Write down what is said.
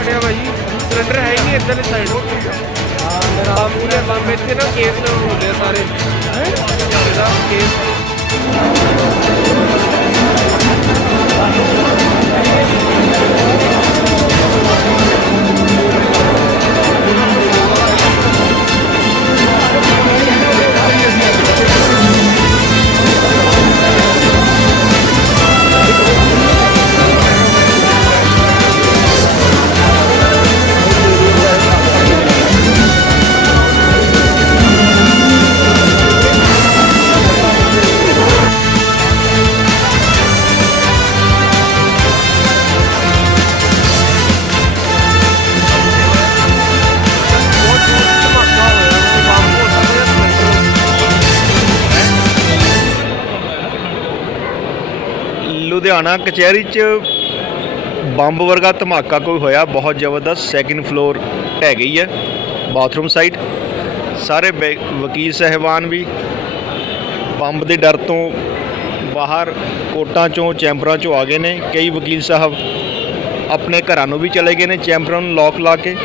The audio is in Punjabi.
कटिया भाई सिलेंडर है ही नहीं इधर साइड बम इतने ना केस होते सारे केस ਲੁਧਿਆਣਾ ਕਚਹਿਰੀ 'ਚ ਬੰਬ ਵਰਗਾ ਧਮਾਕਾ ਕੋਈ ਹੋਇਆ, ਬਹੁਤ ਜ਼ਬਰਦਸਤ। ਸੈਕਿੰਡ ਫਲੋਰ ਢਹਿ ਗਈ ਹੈ, ਬਾਥਰੂਮ ਸਾਈਡ। ਸਾਰੇ ਵਕੀਲ ਸਾਹਿਬਾਨ ਵੀ ਬੰਬ ਦੇ ਡਰ ਤੋਂ ਬਾਹਰ ਕੋਰਟਾਂ 'ਚੋਂ ਚੈਂਬਰਾਂ 'ਚੋਂ ਆ ਗਏ ਨੇ। ਕਈ ਵਕੀਲ ਸਾਹਿਬ ਆਪਣੇ ਘਰਾਂ ਨੂੰ ਵੀ ਚਲੇ ਗਏ ਨੇ ਚੈਂਬਰਾਂ ਨੂੰ ਲੋਕ ਲਾ ਕੇ।